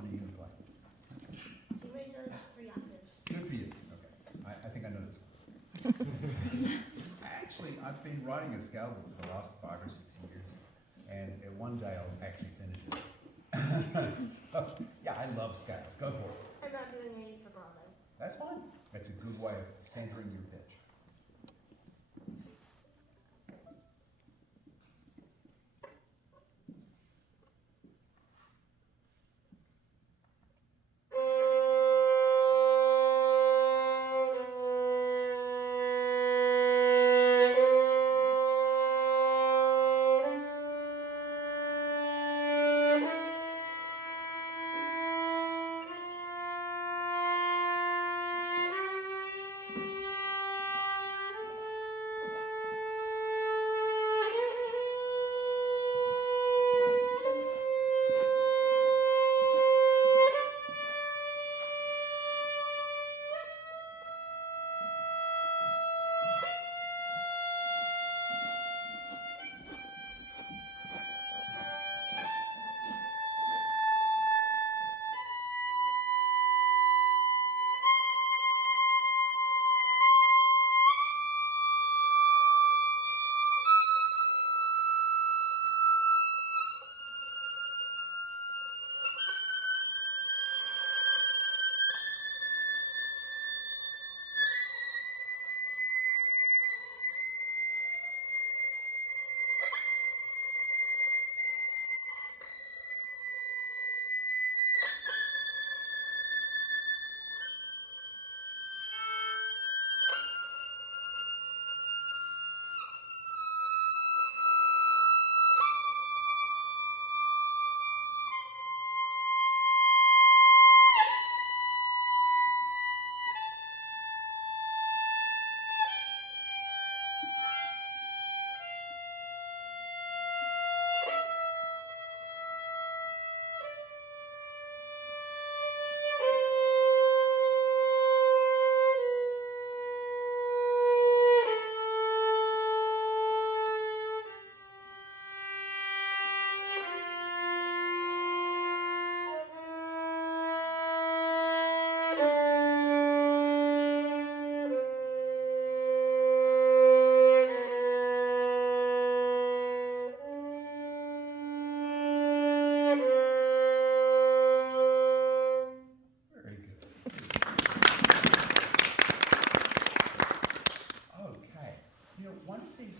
one are you going to play? C major is 3 octaves. Good for you. Okay. I think I know this one. Actually, I've been writing a scale book for the last 5 or 6 years, and one day I'll actually finish it. So, yeah, I love scales. Go for it. I'm not doing any vibrato. That's fine. That's a good way of centering your pitch.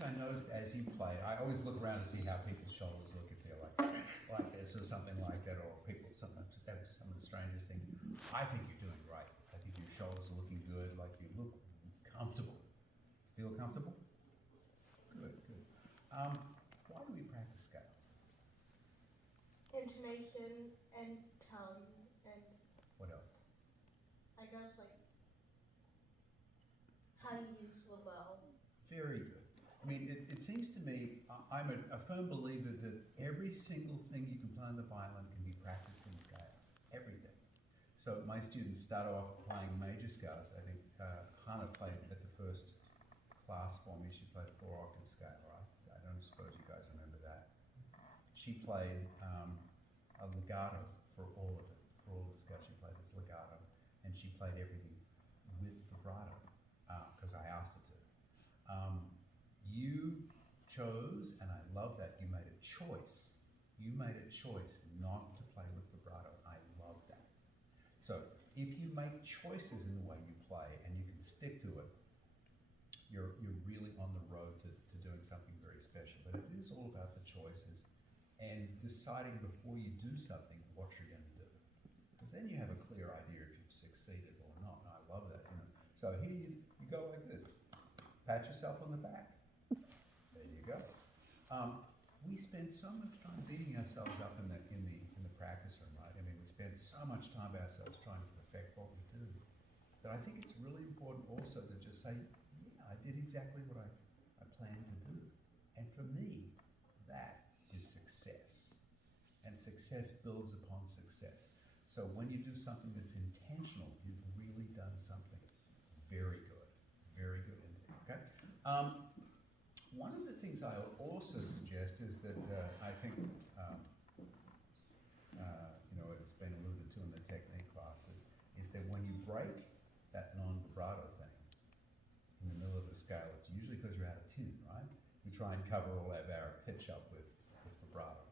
I noticed as you play, I always look around to see how people's shoulders look if they're like this or something like that, or people, some of the strangest things. I think you're doing great. I think your shoulders are looking good, like you look comfortable. Feel comfortable? Good, good. Why do we practice scales? Intonation and tone and What else? I guess like how to use the bow. Very good. I mean, it seems to me, I'm a firm believer that every single thing you can play on the violin can be practiced in scales. Everything. So my students start off playing major scales. I think Hannah played at the first class for me. She played a 4-octave scale, right? I don't suppose you guys remember that. She played a legato for all of it. For all of the scales she played, it's legato. And she played everything with vibrato, because I asked her to. You chose, and I love that, you made a choice. You made a choice not to play with vibrato. I love that. So if you make choices in the way you play and you can stick to it, you're really on the road to doing something very special. But it is all about the choices and deciding before you do something what you're going to do. Because then you have a clear idea if you've succeeded or not. And I love that. You know. So here you go like this. Pat yourself on the back. There you go. We spend so much time beating ourselves up in the practice room, right? I mean, we spend so much time ourselves trying to perfect what we do that I think it's really important also to just say, yeah, I did exactly what I planned to do. And for me, that is success. And success builds upon success. So when you do something that's intentional, you've really done something very good. Very good indeed, okay? One of the things I also suggest is that I think, you know, it's been alluded to break that non-vibrato thing in the middle of a scale, it's usually because you're out of tune, right? We try and cover all of our pitch up with vibrato.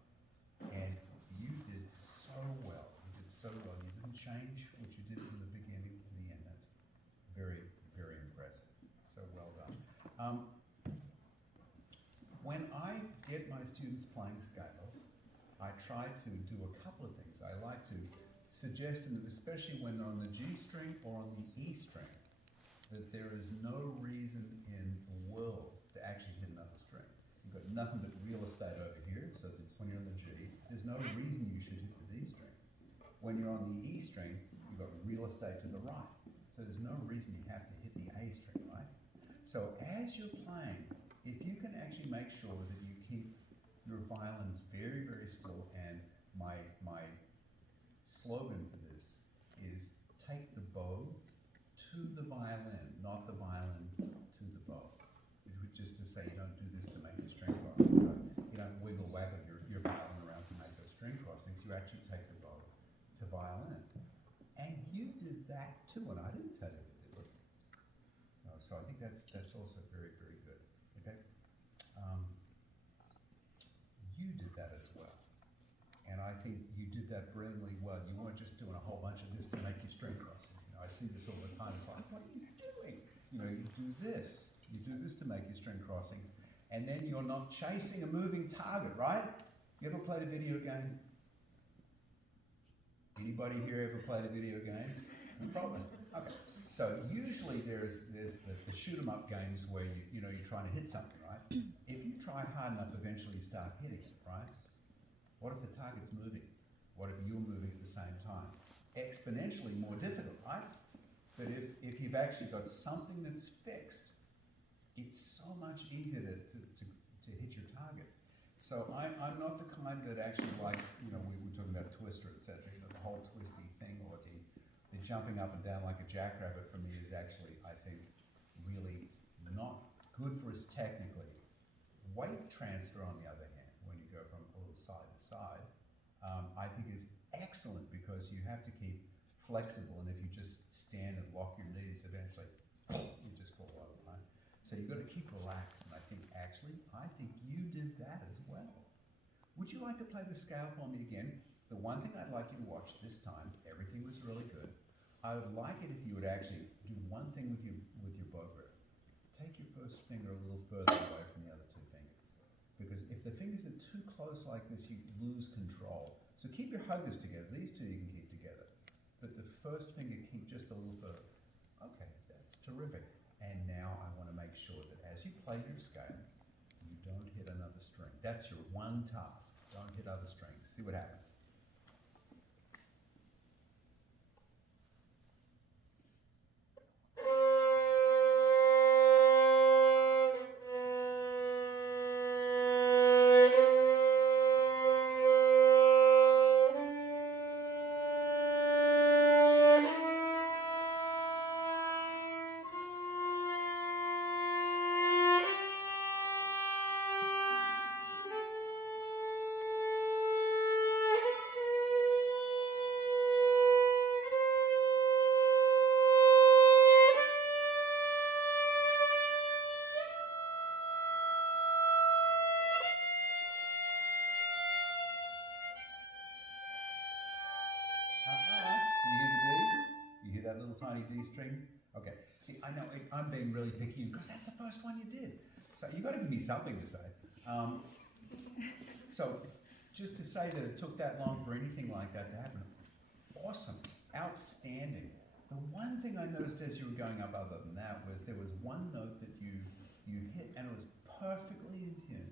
And you did so well. You did so well. You didn't change what you did from the beginning to the end. That's very, very impressive. So well done. When I get my students playing scales, I try to do a couple of things. I like to suggest, and especially when they're on the G string or on the E string, that there is no reason in the world to actually hit another string. You've got nothing but real estate over here, so that when you're on the G, there's no reason you should hit the D string. When you're on the E string, you've got real estate to the right, so there's no reason you have to hit the A string, right? So as you're playing, if you can actually make sure that you keep your violin very, very still, and my slogan for this is take the bow to the violin, not the violin to the bow. Just to say you don't do this to make the string crossing. You don't wiggle waggle your violin around to make those string crossings. You actually take the bow to violin. And you did that too, and I didn't tell you to do it. No, so I think that's also very, very good. Okay? You did that as well. And I think you did that brilliantly well. You weren't just doing a whole bunch of this to make your string crossing. You know, I see this all the time. It's like, what are you doing? You know, you do this. You do this to make your string crossings. And then you're not chasing a moving target, right? You ever played a video game? Anybody here ever played a video game? No problem. Okay. So usually there's the shoot 'em up games where you're trying to hit something, right? If you try hard enough, eventually you start hitting it, right? What if the target's moving? What if you're moving at the same time? Exponentially more difficult, right? But if you've actually got something that's fixed, it's so much easier to hit your target. So I'm not the kind that actually likes, we were talking about Twister, etc. The whole twisty thing, or the jumping up and down like a jackrabbit, for me is actually, I think, really not good for us technically. Weight transfer, on the other hand, when you go from a little side to side, I think is excellent, because you have to keep flexible, and if you just stand and lock your knees, eventually you just fall over, right? So you've got to keep relaxed, and I think you did that as well. Would you like to play the scale for me again? The one thing I'd like you to watch this time, everything was really good. I would like it if you would actually do one thing with your bow grip. Take your first finger a little further away from the other two fingers. Because if the fingers are too close like this, you lose control. So keep your huggers together. These two you can keep together. But the first finger, keep just a little further. Okay, that's terrific. And now I want to make sure that as you play your scale, you don't hit another string. That's your one task. Don't hit other strings. See what happens. Tiny D string. Okay. See, I know I'm being really picky because that's the first one you did. So you got to give me something to say. So just to say that it took that long for anything like that to happen, awesome, outstanding. The one thing I noticed as you were going up, other than that, was there was one note that you hit and it was perfectly in tune,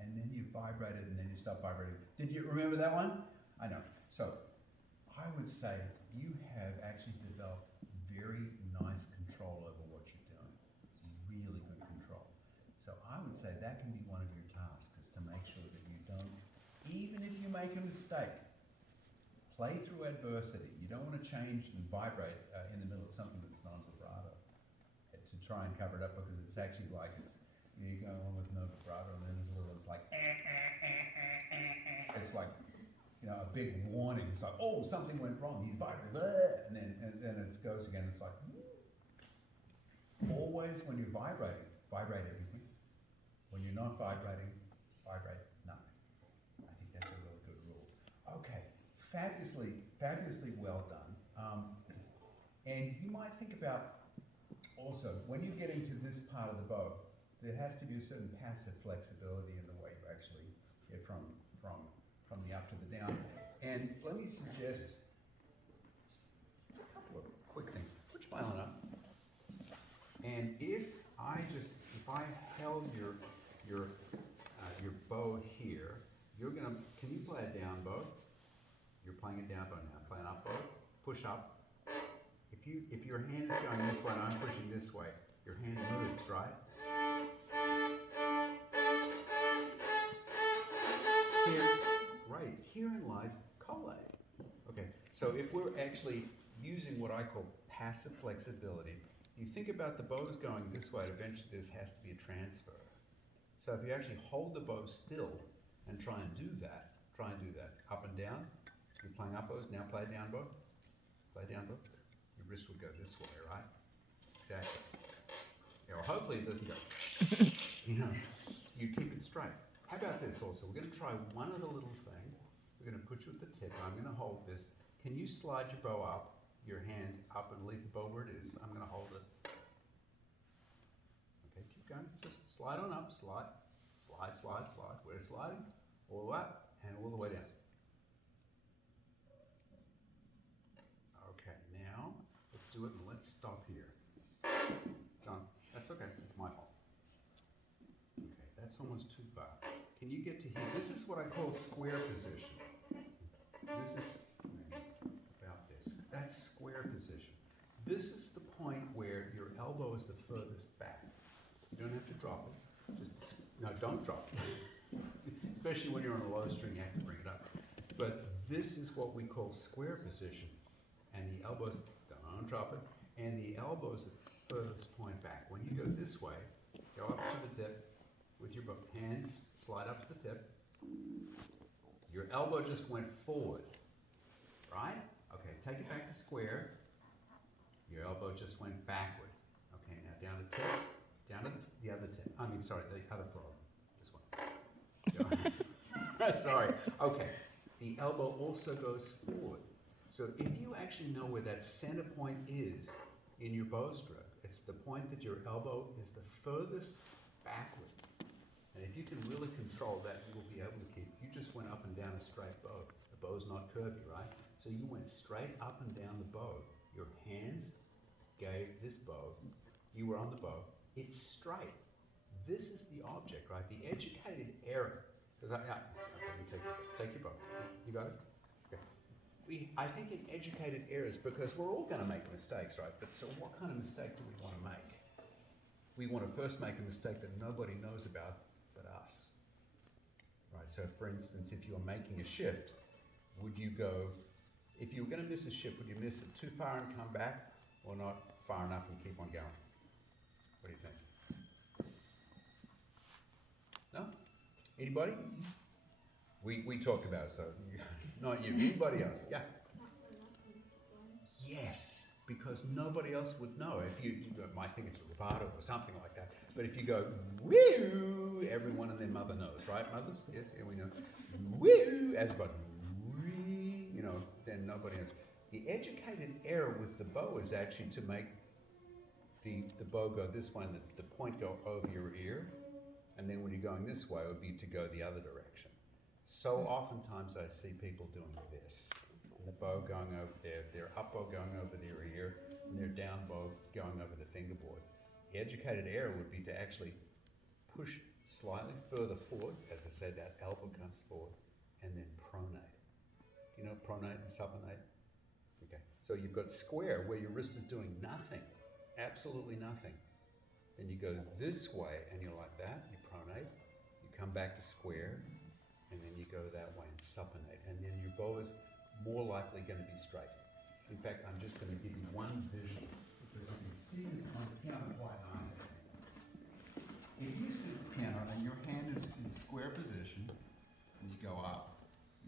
and then you vibrated and then you stopped vibrating. Did you remember that one? I know. So I would say you have actually developed very nice control over what you're doing. Really good control. So I would say that can be one of your tasks, is to make sure that you don't, even if you make a mistake, play through adversity. You don't want to change and vibrate in the middle of something that's non-vibrato to try and cover it up, because it's actually like you're going on with no vibrato, and then there's a little, it's like, it's like, you know, a big warning. It's like, oh, something went wrong. He's vibrating, blah, and then it goes again. It's like, always when you're vibrating, vibrate everything. When you're not vibrating, vibrate nothing. I think that's a really good rule. Okay, fabulously well done. And you might think about also, when you get into this part of the bow, there has to be a certain passive flexibility in the way you actually get from the up to the down. And let me suggest a couple of quick things. Put your violin up. And if I held your bow here, can you play a down bow? You're playing a down bow now. Play an up bow. Push up. If your hand is going this way and I'm pushing this way, your hand moves, right? Herein lies collate. Okay, so if we're actually using what I call passive flexibility, you think about the bows going this way, eventually there has to be a transfer. So if you actually hold the bow still and try and do that, up and down, you're playing up bows, now play a down bow, your wrist would go this way, right? Exactly. Yeah, well, hopefully it doesn't go, you keep it straight. How about this also? We're going to try one other little thing. We're going to put you at the tip. I'm going to hold this. Can you slide your bow up, your hand up, and leave the bow where it is? I'm going to hold it. Okay, keep going. Just slide on up, slide. We're sliding all the way up and all the way down. Okay, now let's do it and let's stop here. Done. That's okay. It's my fault. Okay, that's almost too far. Can you get to here? This is what I call square position. This is about this. That's square position. This is the point where your elbow is the furthest back. You don't have to drop it. Don't drop it. Especially when you're on a low string, you have to bring it up. But this is what we call square position. And the elbows, don't drop it. And the elbow is the furthest point back. When you go this way, go up to the tip with your hands, slide up to the tip. Your elbow just went forward, right? Okay, take it back to square. Your elbow just went backward. Okay, now down to tip, down to the other tip. The other frog, this one. Sorry, okay. The elbow also goes forward. So if you actually know where that center point is in your bow stroke, it's the point that your elbow is the furthest backward. And if you can really control that, you will be able to keep. You just went up and down a straight bow. The bow's not curvy, right? So you went straight up and down the bow. Your hands gave this bow. You were on the bow. It's straight. This is the object, right? The educated error. Okay, you take your bow. You got it? Okay. I think in educated errors, because we're all going to make mistakes, right? But so what kind of mistake do we want to make? We want to first make a mistake that nobody knows about but us. Right, so for instance, if you're making a shift, would you go, if you were going to miss a shift, would you miss it too far and come back, or not far enough and keep on going? What do you think? No? Anybody? We talked about it, so not you. Anybody else? Yeah? Yes, because nobody else would know. If you might think it's a rubato or something like that, but if you go, woo, everyone and their mother knows, right? Mothers? Yes, yeah, we know. Woo, as about, then nobody knows. The educated error with the bow is actually to make the bow go this way and the point go over your ear, and then when you're going this way, it would be to go the other direction. So oftentimes I see people doing this. The bow going over their up bow going over their ear, and their down bow going over the fingerboard. The educated error would be to actually push slightly further forward. As I said, that elbow comes forward, and then pronate. You know pronate and supinate? Okay, so you've got square where your wrist is doing nothing, absolutely nothing. Then you go this way, and you're like that, you pronate, you come back to square, and then you go that way and supinate, and then your bow is more likely going to be straight. In fact, I'm just going to give you one visual, because you can see this on the piano quite nicely. If you sit at the piano and your hand is in square position, and you go up,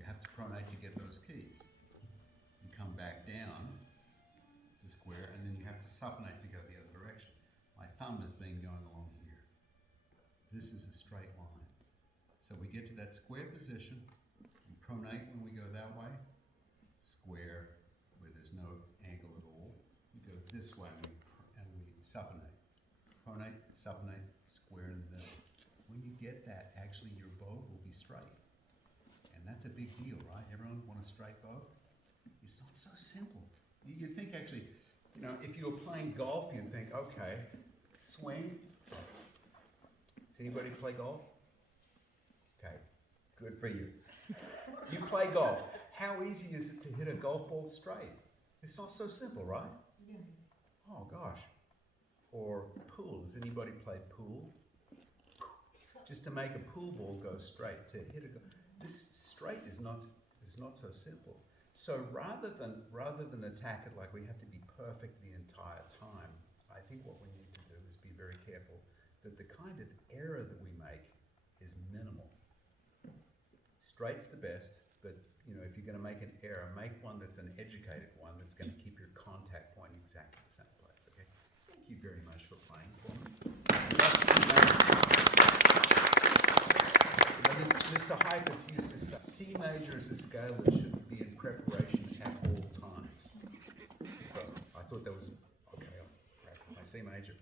You have to pronate to get those keys. You come back down to square, and then you have to supinate to go the other direction. My thumb has been going along here. This is a straight line. So we get to that square position, we pronate when we go that way, square where there's no angle at all. We go this way and we supinate. Pronate, supinate, square in the middle. When you get that, actually your bow will be straight. And that's a big deal, right? Everyone want a straight bow? It's not so simple. You'd think actually, you know, if you were playing golf, you'd think, okay, swing. Does anybody play golf? Okay, good for you. You play golf. How easy is it to hit a golf ball straight? It's not so simple, right? Yeah. Oh gosh. Or pool. Does anybody play pool? Just to make a pool ball go straight, to hit a this straight is not so simple. So rather than attack it like we have to be perfect the entire time, I think what we need to do is be very careful that the kind of error that we make is minimal. Straight's the best, but you know, if you're going to make an error, make one that's an educated one that's going to keep your contact point exactly the same place. Okay. Thank you very much for playing for me. Mr. Heifetz used to say, C major is a scale that should be in preparation at all times. So I thought that was okay. I'll practice my C major.